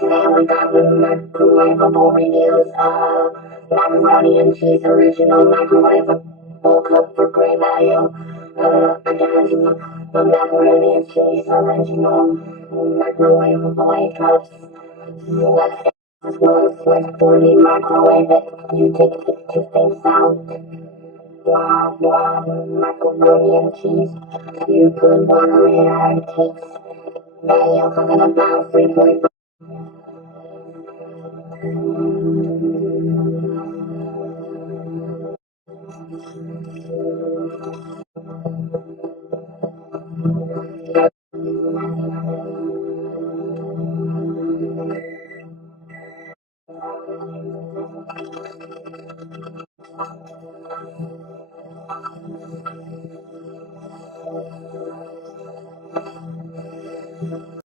Today we got the microwavable reviews of macaroni and cheese original microwavable cook for great value. Again, the macaroni and cheese original microwavable 8 cups. Let's get this one quick for the microwave it. You take it to face out. Blah blah macaroni and cheese. You put water in it, it takes you cook it about 3.5.